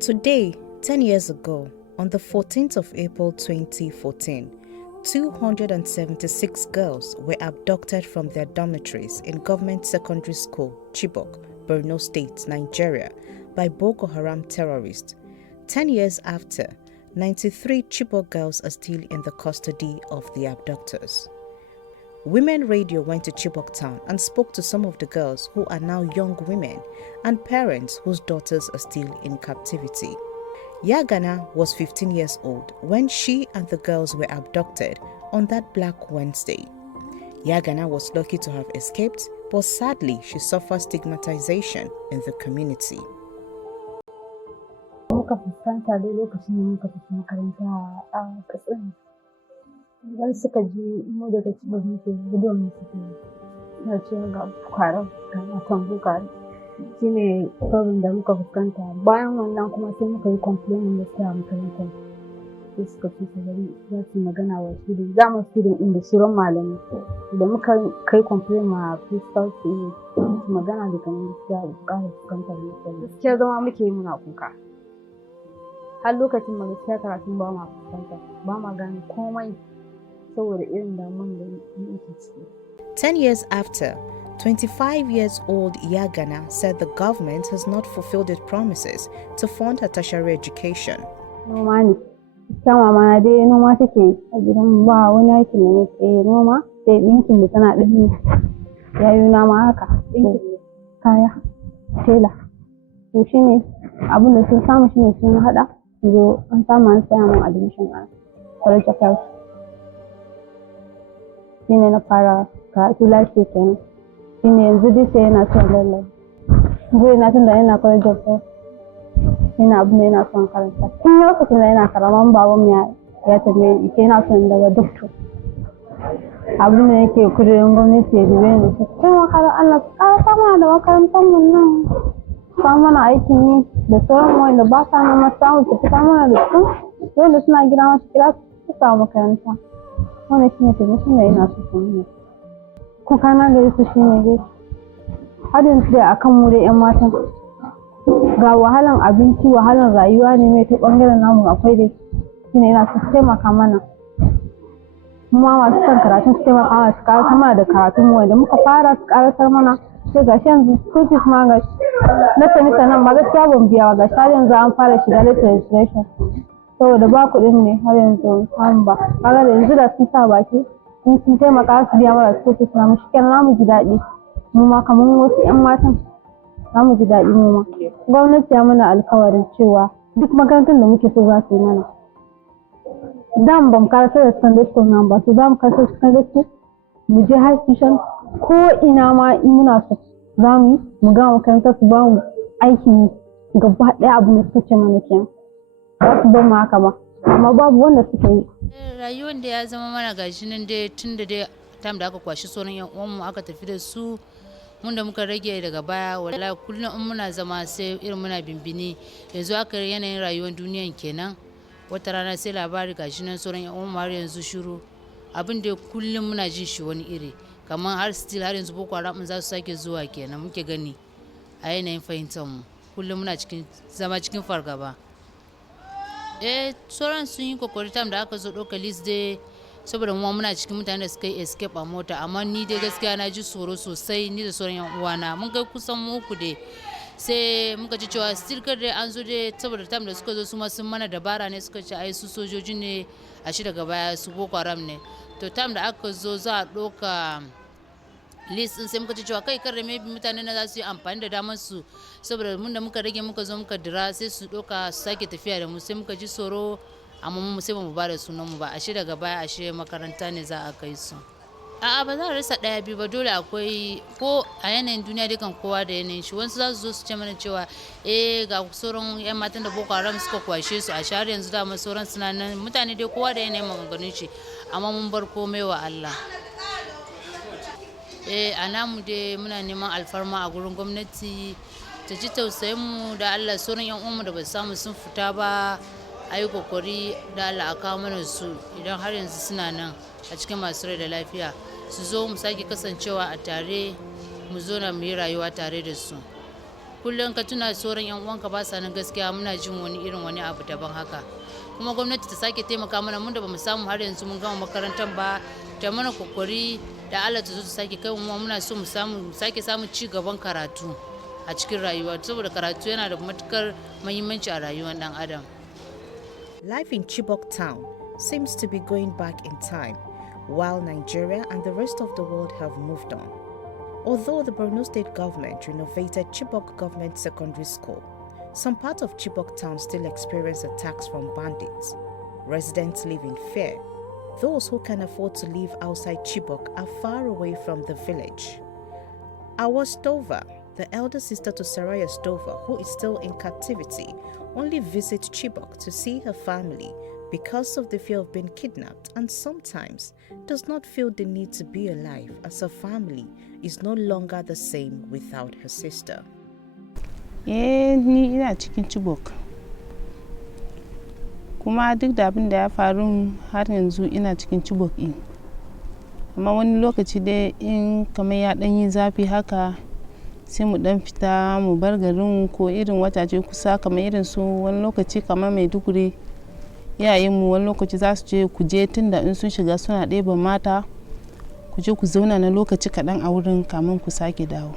Today, 10 years ago, on the 14th of April 2014, 276 girls were abducted from their dormitories in government secondary school, Chibok, Borno State, Nigeria, by Boko Haram terrorists. 10 years after, 93 Chibok girls are still in the custody of the abductors. Women Radio went to Chibok town and spoke to some of the girls who are now young women and parents whose daughters are still in captivity. Yagana was 15 years old when she and the girls were abducted on that Black Wednesday. Yagana was lucky to have escaped, but sadly she suffered stigmatization in the community. Idan suka ji mu daga Chibok muke gudun suke suna cewa ga kwara ga tambuka shine problem da muka fuskanta. Bayan wannan kuma sai muka yi complaint da su a makarantar sai suka ce su bari za su magana wa student zama student din da sauran malamai da muka kai complaint ma principal su magana da kan gaskiya ƙara fuskantar matsalar gaskiya zama muke yi muna kuka har lokacin ma gaskiya karatun ba ma fuskanta ba ma gane komai. 10 years after, 25-year-old Yagana said the government has not fulfilled its promises to fund her tertiary education. Noma ne, mama dai noma take a gidan ba wani aiki ne sai noma sai dinkin da tana dinki. Yayi na ma haka kaya tela. To shine abin da sun samu shine sun hada zo an samu an saya mun admission a college of health. Shine na fara karatu lafiya kenan shine yanzu dai sai yana son lallai zai na tunda yana college of health yana abu ne yana son karanta tun lokacin da yana karaman baban mu ya tambaye ni ke yana son daga doctor abu ne yake kudin gwamnati ya dube ni sai makarar Allah ka sama da makarantar mu nan samu mana aikin yi da sauran wanda ba sa nan samu su fita mana da su wanda suna gida masu kira su samu makaranta. Wannan shine taimakon da yana so su yi. Kuka na gari su shine dai har yanzu dai akan mu da 'yan matan ga wahalan abinci wahalan rayuwa ne mai ta bangaren namu akwai dai shine yana so su taimaka mana. Kuma masu son karatun su taimaka mana su karanta mana da karatun mu wanda muka fara su karatar mana sai gashi yanzu school fees ma gashi na semester nan ma gaskiya ban biya ba gashi har yanzu an fara shiga late registration. Saboda ba kuɗin ne har yanzu samu ba kaga da yanzu da sun sa baki sun taimaka su biya mana su na mu shikenan za mu ji daɗi mu ma kamar wasu 'yan matan za mu ji daɗi mu ma. Gwamnati ya mana alkawarin cewa duk makarantar da muke so za su yi mana dan ban karasa da secondary school nan ba su za mu karasa da secondary school mu je high institution ko ina ma in muna so za mu yi mu ga makarantar su ba mu aiki gaba ɗaya abu da suke mana kenan. Ba su ban ma haka ba amma babu wanda suka yi. Rayuwar da ya zama mana gashi nan dai tun da dai tam da aka kwashi sauran yan uwanmu aka tafi da su mun da muka rage daga baya wallahi kullum in muna zama sai irin muna bimbini yanzu aka yanayin rayuwar duniyan kenan wata rana sai labari gashi nan sauran yan uwanmu har yanzu shiru abin da kullum muna jin shi wani iri kamar har still har yanzu boko haram za su sake zuwa kenan muke gani a yanayin fahimtar mu kullum muna zama cikin fargaba. Sauran sun yi kokari tam da aka zo ɗauka list dai saboda mu muna cikin mutane da suka yi escape a mota amma ni dai gaskiya na ji tsoro sosai ni da sauran yan uwana mun kai kusan uku dai sai muka ji cewa still kar dai an zo dai saboda tam da suka zo su ma sun mana dabara ne suka ce ai su sojoji ne a shi daga baya su boko haram ne to tam da aka zo za a ɗauka list din sai muka ci cewa kai kar da maybe mutane na za su yi amfani da damar su saboda mun da muka rage muka zo muka dira sai su doka su sake tafiya da mu sai muka ji tsoro amma mu sai mu ba da sunan mu ba ashe daga baya ashe makaranta ne za a kai su. A'a ba za a rasa ɗaya biyu ba dole akwai ko a yanayin duniya dukan kowa da yanayin shi wasu za su zo su ce mana cewa ga sauran yan matan da boko haram suka kwashe su a shahar yanzu da sauran suna nan mutane dai kowa da yanayin maganganun shi amma mun bar komai wa Allah. A namu dai muna neman alfarma a gurin gwamnati ta ji tausayin mu da Allah sauran yan uwanmu da ba su samu sun fita ba ayi kokari da Allah a kawo mana su idan har yanzu suna nan a cikin masu rai da lafiya su zo mu sake kasancewa a tare mu zo na mu yi rayuwa tare da su. kullum ka tuna sauran yan uwanka ba sa nan gaskiya muna jin wani abu daban haka. Kuma gwamnati ta sake taimaka mana mun da bamu samu har yanzu mun gama makarantar ba, ta mana kokari da Allah ta zo ta sake kai mu muna so mu sake samun ci gaban karatu a cikin rayuwa saboda karatu yana da matukar muhimmanci a rayuwar dan adam. Life in Chibok town seems to be going back in time, while Nigeria and the rest of the world have moved on. Although the Borno State government renovated Chibok Government Secondary School, some parts of Chibok town still experience attacks from bandits. Residents live in fear. Those who can afford to live outside Chibok are far away from the village. Our Stova, the elder sister to Saraya Stova, who is still in captivity, only visits Chibok to see her family because of the fear of being kidnapped, and sometimes does not feel the need to be alive as her family is no longer the same without her sister. Ni ina cikin Chibok. Kuma duk da abin da ya faru har yanzu ina cikin Chibok din. Amma wani lokaci dai in kamar ya dan yi zafi haka sai mu dan fita mu bar garin ko irin watace kusa kamar irin su wani lokaci kamar Maiduguri. Iyayenmu wani lokaci za su je ku je tunda in sun shiga suna ɗeba mata ku je ku zauna na lokaci kaɗan a wurin kamin ku sake dawo.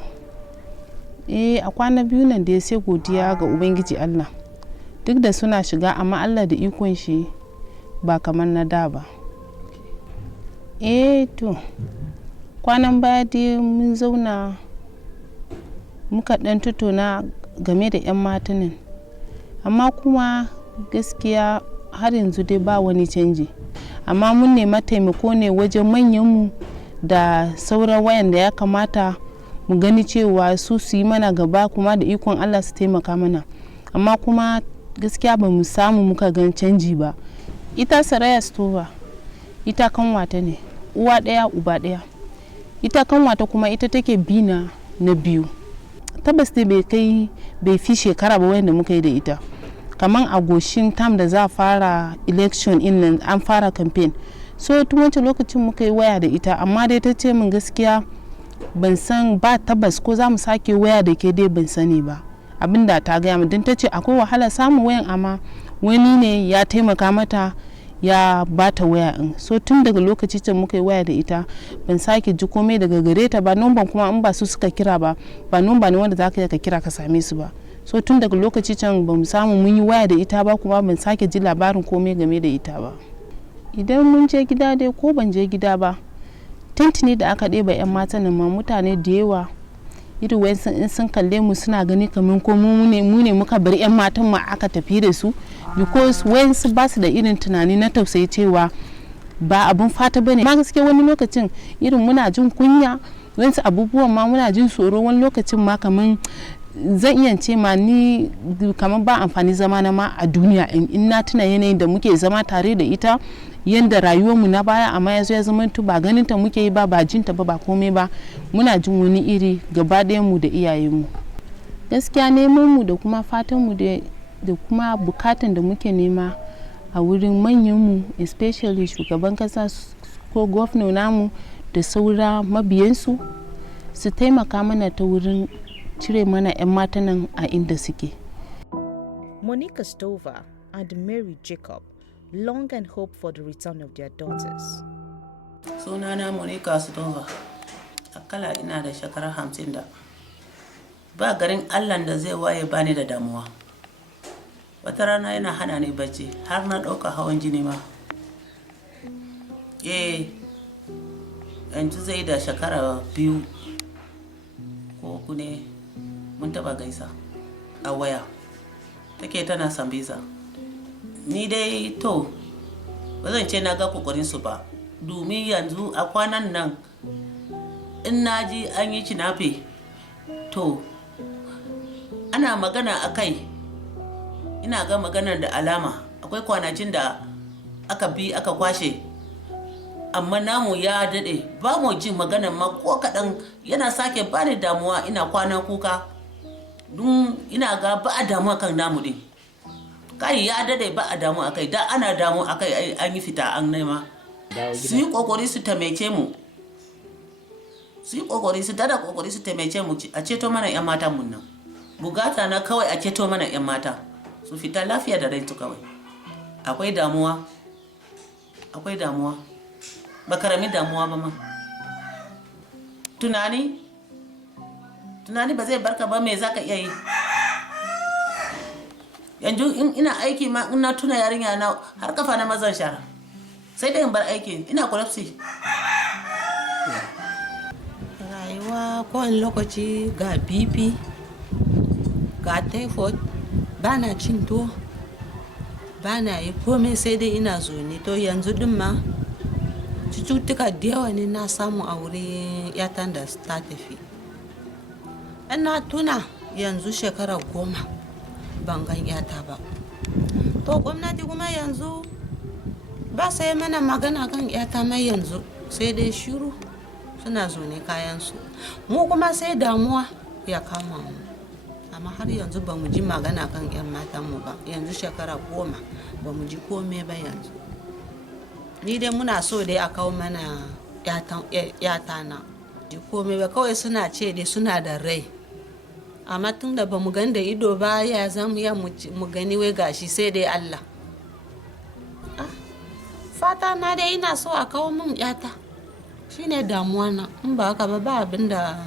A kwana biyu nan da sai godiya ga Ubangiji Allah. Duk da suna shiga amma Allah da ikon shi ba kamar na da ba. To kwanan baya dai mun zauna muka ɗan tattauna game da 'yan matanin. Amma kuma gaskiya har yanzu dai ba wani canji. Amma mun nema taimako ne wajen manyanmu da sauran wayanda ya kamata mu gani cewa su yi mana gaba kuma da ikon Allah su taimaka mana. Amma kuma gaskiya ba mu samu muka gan canji ba. Ita Saraya Stova ita kanwata ne, uwa ɗaya uba ɗaya. Ita kanwata kuma ita take bina na biyu. Tabbas dai bai fi shekara ba wanda muka yi da ita. Kaman a goshin tam da za a fara election in nan an fara campaign. So tun wancan lokacin muka yi waya da ita amma dai ta ce min gaskiya ban san ba tabbas ko za mu sake waya da ke dai ban sani ba. Abinda ta gaya min don ta ce akwai wahala samun wayan amma wani ne ya taimaka mata ya bata waya in. So tun daga lokaci can muka yi waya da ita ban sake ji komai daga gare ta ba. Numban kuma in ba su suka kira ba numba ne wanda za ka kira ka same su ba. So tun daga lokaci can ba mu samu mun yi waya da ita ba kuma ban sake ji labarin komai game da ita ba. Idan mun je gida dai ko ban je gida ba tintini da aka ɗeba 'yan matan nan ma mutane da yawa irin wayansu in sun kalle mu suna gani kamar ko mu ne muka bar 'yan matan ma aka tafi da su, because wayansu ba su da irin tunani na tausayi cewa ba abun fata bane. Ma gaskiya wani lokacin irin muna jin kunya, wayansu abubuwan ma muna jin tsoro, wani lokacin ma kamar zan iya ce ma ni kamar ba amfani zama na ma a duniya in na tuna yanayin da muke zama tare da ita, yanda rayuwarmu na baya amma yanzu ya zama ba ganin ta muke yi ba jinta ba komai ba, muna jin wani iri gaba ɗayan mu da iyayenmu. Gaskiya neman mu da kuma fatan mu da kuma bukatan da muke nema a wurin manyan mu, especially shugaban kasa ko gwamnati namu da saura mabiyansu su taimaka mana ta wurin cire mana 'yan matanan a inda suke. Monica Stova and Mary Jacob long and hope for the return of their daughters. Sunana Monica Stova, akalla ina da shekara 50 da. Ba garin Allah da zai waye bani da damuwa. Wata rana yana hana ni bacci har na ɗauka hawan jini ma. Yanzu zai da shekara 2 ko uku ne mun taba gaisa a waya. Take tana Sambisa. Ni dai to ba zan ce na ga kokarin su ba, domin yanzu a kwanan nan in naji an yi kinafe to ana magana akai, ina ga maganar da alama akwai kwanacin da aka kwashe, amma namu ya dade ba mu jin maganar ma ko kadan, yana sake bani damuwa, ina kwana kuka dun ina ga ba a damuwa kan namu din. Kai ya dade ba a damu akai, da ana damu akai an yi fita an nema. Su yi kokari su taimake mu, su yi kokari su tada kokari su taimake mu a ceto mana 'yan matan mun nan. bukata na kawai a ceto mana 'yan mata su fita lafiya da rai kawai. Akwai damuwa ba karamin damuwa ba ma. Tunani ba zai barka ba, me zaka iya yi? Yanzu in ina aiki ma ina tuna yarinya na har kafa na mazan shara, sai dai in bar aiki, ina collapse. Rayuwa kowane lokaci ga BP ga typhoid, ba na cin tuwo, ba na yi komai, sai dai ina zaune. To yanzu din ma cututtuka da yawa ne na samu a wurin yatan da ta tafi. Ina tuna yanzu shekara 10 ban gan yata ba. To gwamnati kuma yanzu ba sai mana magana kan yata mai yanzu, sai dai shiru, suna zaune kayansu. Mu kuma sai damuwa ya kama mu. Amma har yanzu ba mu ji magana kan 'yan matanmu ba. Yanzu shekara 10 ba mu ji komai ba yanzu. Ni dai muna so dai a kawo mana yata na. Ji komai ba, kawai suna ce dai suna da rai. Amma tun da ba mu gan da ido ba, ya zamu ya mu gani wai gashi, sai dai Allah. Fata na dai ina so a kawo min yata. Shine damuwa na. In ba haka ba abin da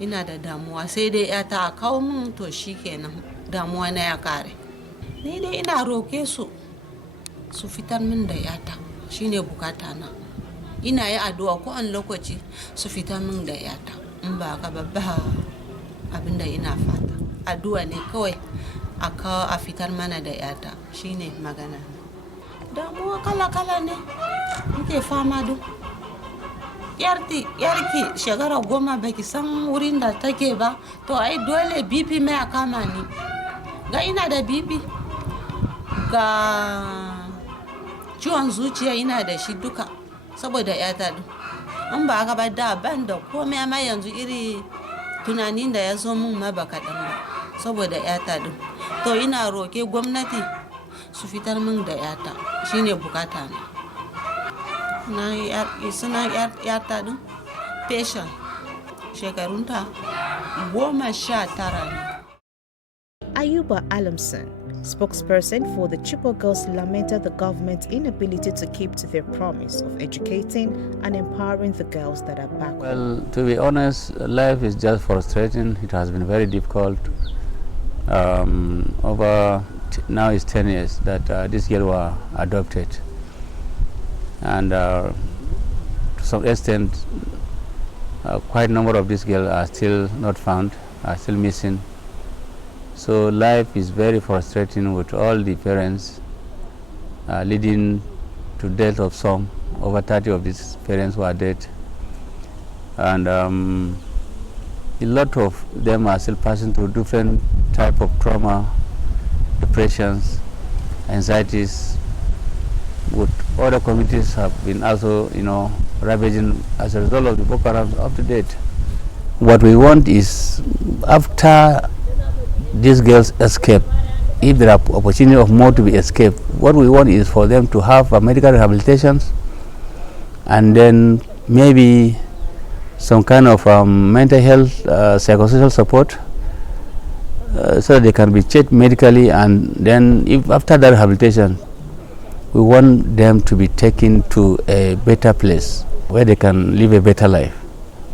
ina da damuwa, sai dai yata a kawo min, to shikenan damuwa na ya kare. Ni dai ina roke su fitar min da yata, shine bukata na. Ina yi addu'a kowane lokaci su fitar min da yata. In ba haka ba abin da ina fata. Addu'a ne kawai a fitar mana da yata, shine magana. Damuwa kala ne muke fama da. Yarki shekara 10 baki san wurin da take ba, to ai dole BP mai a kama ni. Ga ina da BP, ga ciwon zuciya ina da shi duka saboda yata din. In ba haka ba da ban da komai, amma yanzu iri tunanin da ya zo mun ma ba kaɗan ba saboda yata din. To ina roke gwamnati su fitar min da yata, shine bukata na. Suna yata din patient, shekarunta 19 ne. Ayuba Alamson, spokesperson for the Chibok girls, lamented the government's inability to keep to their promise of educating and empowering the girls that are back. Well, to be honest, life is just frustrating. It has been very difficult. Now it's 10 years that these girls were adopted, and to some extent, quite a number of these girls are still not found, are still missing. So life is very frustrating with all the parents, leading to death of some. Over 30 of these parents were dead, and a lot of them are still passing through different type of trauma, depressions, anxieties. With other communities have been also, ravaging as a result of the Boko Haram up to date. What we want is, after these girls escape, if there are opportunity of more to be escaped, what we want is for them to have medical rehabilitations, and then maybe some kind of mental health, psychosocial support, so that they can be checked medically, and then if after that rehabilitation, we want them to be taken to a better place where they can live a better life,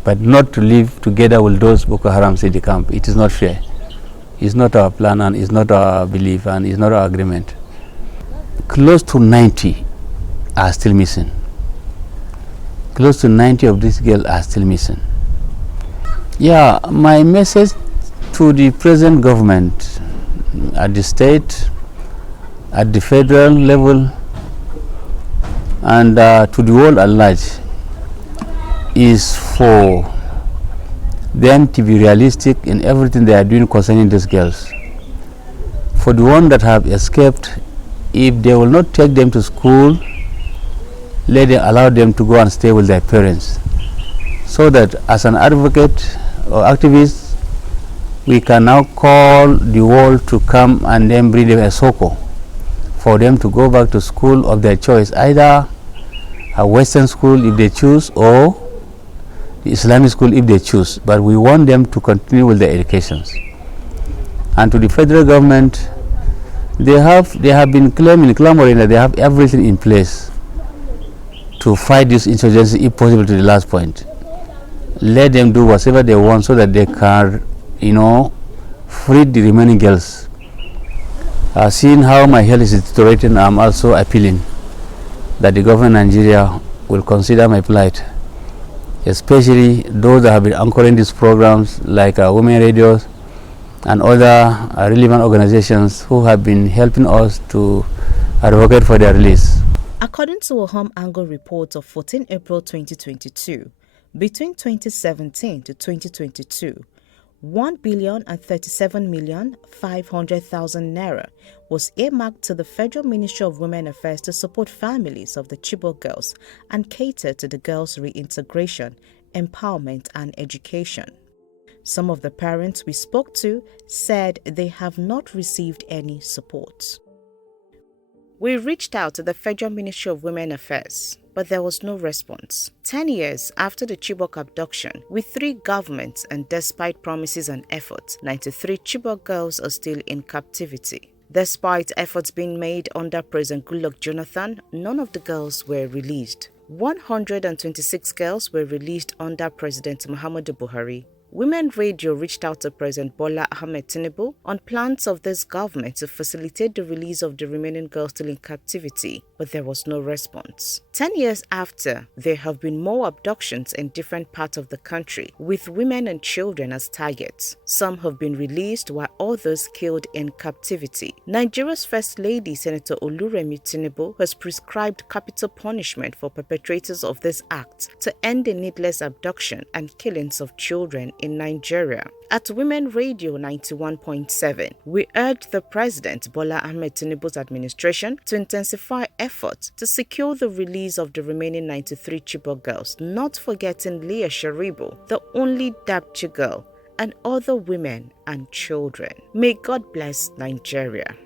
but not to live together with those Boko Haram city camp. It is not fair. It's not our plan, and it's not our belief, and it's not our agreement. Close to 90 are still missing. Close to 90 of these girls are still missing. Yeah, my message to the present government at the state, at the federal level, and to the world at large is for them to be realistic in everything they are doing concerning these girls. For the ones that have escaped, if they will not take them to school, allow them to go and stay with their parents, so that as an advocate or activist, we can now call the world to come and then bring them a SOCO for them to go back to school of their choice, either a Western school if they choose, or the Islamic school if they choose. But we want them to continue with their educations. And to the federal government, they have been clamoring that they have everything in place to fight this insurgency if possible to the last point. Let them do whatever they want so that they can, free the remaining girls. Seeing how my health is deteriorating, I'm also appealing that the government of Nigeria will consider my plight, especially those that have been anchoring these programs like women radios and other relevant organizations who have been helping us to advocate for their release. According to a Home Angle report of 14 April 2022, between 2017 to 2022, 1,037,500,000 naira was earmarked to the Federal Ministry of Women Affairs to support families of the Chibok girls and cater to the girls' reintegration, empowerment, and education. Some of the parents we spoke to said they have not received any support. We reached out to the Federal Ministry of Women Affairs, but there was no response. 10 years after the Chibok abduction, with 3 governments and despite promises and efforts, 93 Chibok girls are still in captivity. Despite efforts being made under President Goodluck Jonathan, none of the girls were released. 126 girls were released under President Muhammadu Buhari. Women Radio reached out to President Bola Ahmed Tinubu on plans of this government to facilitate the release of the remaining girls still in captivity, but there was no response. 10 years after, there have been more abductions in different parts of the country, with women and children as targets. Some have been released while others killed in captivity. Nigeria's First Lady, Senator Oluremi Tinubu, has prescribed capital punishment for perpetrators of this act to end the needless abduction and killings of children in Nigeria. At Women Radio 91.7, we urged the President Bola Ahmed Tinubu's administration to intensify efforts to secure the release of the remaining 93 Chibok girls, not forgetting Leah Sharibu, the only Dabchi girl, and other women and children. May God bless Nigeria.